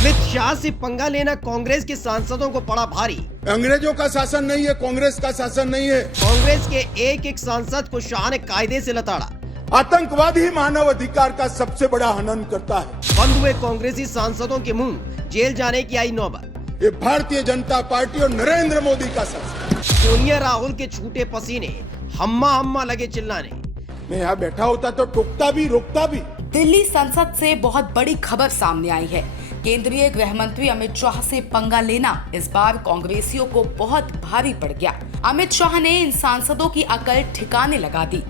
अमित शाह से पंगा लेना कांग्रेस के सांसदों को पड़ा भारी। अंग्रेजों का शासन नहीं है, कांग्रेस का शासन नहीं है। कांग्रेस के एक एक सांसद को शाह ने कायदे से लताड़ा। आतंकवाद ही मानव अधिकार का सबसे बड़ा हनन करता है। बंद हुए कांग्रेसी सांसदों के मुंह, जेल जाने की आई नौबत। ये भारतीय जनता पार्टी और नरेंद्र मोदी का शासन। सोनिया राहुल के छूटे पसीने, हम्मा हम्मा लगे चिल्लाने। मैं यहाँ बैठा होता तो टोकता भी रोकता भी। दिल्ली संसद से बहुत बड़ी खबर सामने आई है। केंद्रीय गृह मंत्री अमित शाह से पंगा लेना इस बार कांग्रेसियों को बहुत भारी पड़ गया। अमित शाह ने इन सांसदों की अकल ठिकाने लगा दी।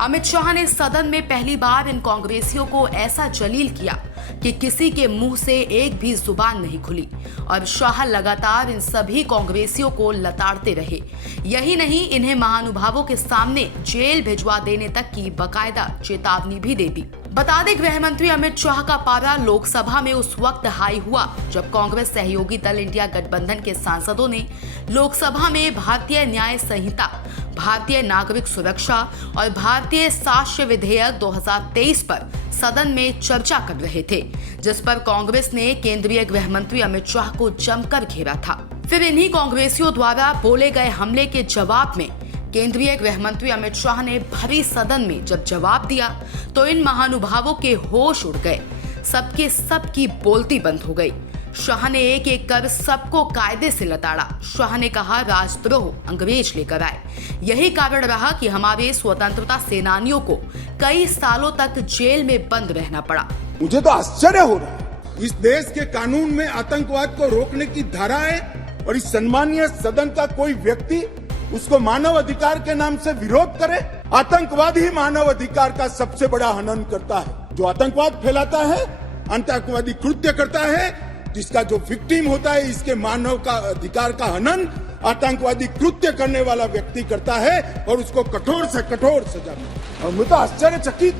अमित शाह ने सदन में पहली बार इन कांग्रेसियों को ऐसा जलील किया कि किसी के मुंह से एक भी जुबान नहीं खुली और शाह लगातार इन सभी कांग्रेसियों को लताड़ते रहे। यही नहीं, इन्हें महानुभावों के सामने जेल भिजवा देने तक की बकायदा चेतावनी भी दे दी। बता दें, गृह मंत्री अमित शाह का पारा लोकसभा में उस वक्त हाई हुआ जब कांग्रेस सहयोगी दल इंडिया गठबंधन के सांसदों ने लोकसभा में भारतीय न्याय संहिता, भारतीय नागरिक सुरक्षा और भारतीय साक्ष्य विधेयक 2023 पर सदन में चर्चा कर रहे थे, जिस पर कांग्रेस ने केंद्रीय गृह मंत्री अमित शाह को जमकर घेरा था। फिर इन्हीं कांग्रेसियों द्वारा बोले गए हमले के जवाब में केंद्रीय गृह मंत्री अमित शाह ने भरी सदन में जब जवाब दिया तो इन महानुभावों के होश उड़ गए। सबके सबकी बोलती बंद हो गई। शाह ने एक एक कर सबको कायदे से लताड़ा। शाह ने कहा, राजद्रोह अंग्रेज लेकर आए। यही कारण रहा कि हमारे स्वतंत्रता सेनानियों को कई सालों तक जेल में बंद रहना पड़ा। मुझे तो आश्चर्य हो रहा है। इस देश के कानून में आतंकवाद को रोकने की धारा है और इस सम्मानीय सदन का कोई व्यक्ति उसको मानव अधिकार के नाम से विरोध करे। आतंकवाद ही मानव अधिकार का सबसे बड़ा हनन करता है। जो आतंकवाद फैलाता है, आतंकवादी कृत्य करता है, जिसका जो विक्टिम होता है, इसके मानव का अधिकार का हनन आतंकवादी कृत्य करने वाला व्यक्ति करता है और उसको कठोर से कठोर सजा मिलती है। और मैं तो आश्चर्यचकित,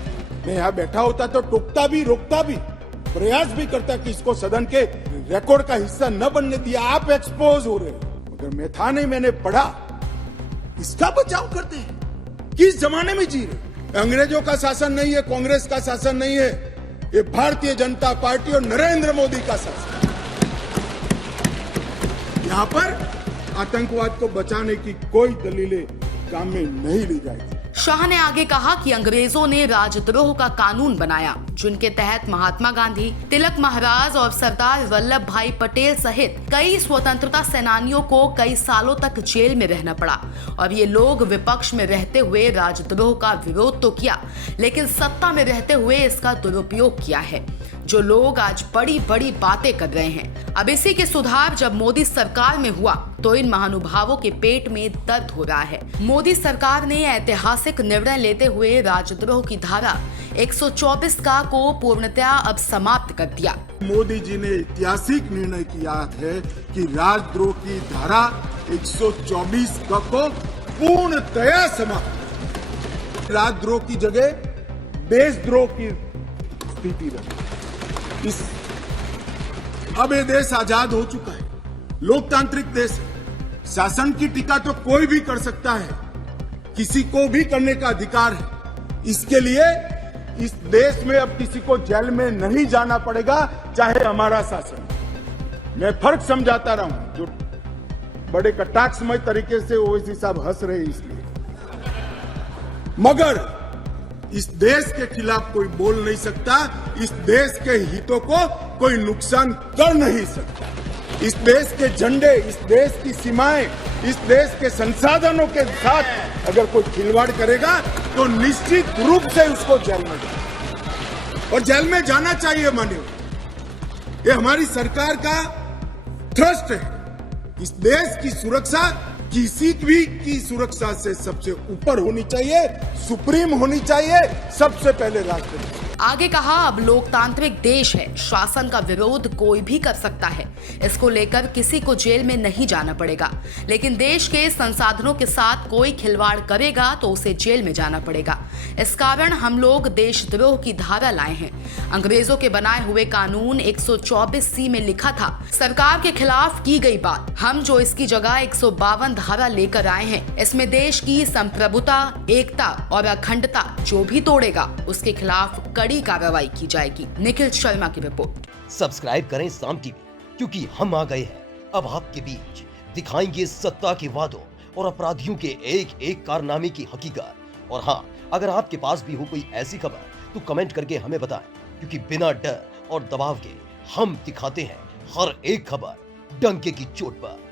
मैं यहाँ बैठा होता तो टोकता भी रोकता भी, प्रयास भी करता कि इसको सदन के रिकॉर्ड का हिस्सा न बनने दिया। आप एक्सपोज हो रहे हो, मगर मैं था नहीं, मैंने पढ़ा। इसका बचाव करते हैं। किस जमाने में जी रहे? अंग्रेजों का शासन नहीं है, कांग्रेस का शासन नहीं है, ये भारतीय जनता पार्टी और नरेंद्र मोदी का शासन। यहाँ पर आतंकवाद को बचाने की कोई दलीलें काम में नहीं ली जाएगी। शाह ने आगे कहा कि अंग्रेजों ने राजद्रोह का कानून बनाया, जिनके तहत महात्मा गांधी, तिलक महाराज और सरदार वल्लभ भाई पटेल सहित कई स्वतंत्रता सेनानियों को कई सालों तक जेल में रहना पड़ा। और ये लोग विपक्ष में रहते हुए राजद्रोह का विरोध तो किया, लेकिन सत्ता में रहते हुए इसका दुरुपयोग किया है। जो लोग आज बड़ी बड़ी बातें कर रहे हैं, अब इसी के सुधार जब मोदी सरकार में हुआ तो इन महानुभावों के पेट में दर्द हो रहा है। मोदी सरकार ने ऐतिहासिक निर्णय लेते हुए राजद्रोह की धारा 124 का को पूर्णतया अब समाप्त कर दिया। मोदी जी ने ऐतिहासिक निर्णय किया है कि राजद्रोह की धारा 124 का को पूर्णतया समाप्त, राजद्रोह की जगह देशद्रोह की स्थिति रही। अब ये देश आजाद हो चुका है, लोकतांत्रिक देश है। शासन की टीका तो कोई भी कर सकता है, किसी को भी करने का अधिकार है। इसके लिए इस देश में अब किसी को जेल में नहीं जाना पड़ेगा, चाहे हमारा शासन। मैं फर्क समझाता रहा हूं, जो बड़े कटाक्षमय तरीके से ओवैसी साहब हंस रहे इसलिए, मगर इस देश के खिलाफ कोई बोल नहीं सकता, इस देश के हितों को कोई नुकसान कर नहीं सकता। इस देश के झंडे, इस देश की सीमाएं, इस देश के संसाधनों के साथ अगर कोई खिलवाड़ करेगा तो निश्चित रूप से उसको जेल में जाए, और जेल में जाना चाहिए। मानिए, ये हमारी सरकार का ट्रस्ट है। इस देश की सुरक्षा किसी भी की सुरक्षा से सबसे ऊपर होनी चाहिए, सुप्रीम होनी चाहिए, सबसे पहले राष्ट्रपति। आगे कहा, अब लोकतांत्रिक देश है, शासन का विरोध कोई भी कर सकता है। इसको लेकर किसी को जेल में नहीं जाना पड़ेगा, लेकिन देश के संसाधनों के साथ कोई खिलवाड़ करेगा तो उसे जेल में जाना पड़ेगा। इस कारण हम लोग देशद्रोह की धारा लाए हैं। अंग्रेजों के बनाए हुए कानून 124C में लिखा था, सरकार के खिलाफ की गई बात, हम जो इसकी जगह 152 धारा लेकर आए हैं, इसमें देश की संप्रभुता, एकता और अखंडता जो भी तोड़ेगा उसके खिलाफ कड़ी कार्रवाई की जाएगी। निखिल शर्मा की रिपोर्ट। सब्सक्राइब करें साम टीवी, क्योंकि हम आ गए हैं अब आपके बीच, दिखाएंगे सत्ता के वादों और अपराधियों के एक एक कारनामे की हकीकत। और हाँ, अगर आपके पास भी हो कोई ऐसी खबर तो कमेंट करके हमें बताएं, क्योंकि बिना डर और दबाव के हम दिखाते हैं हर एक खबर डंके की चोट पर।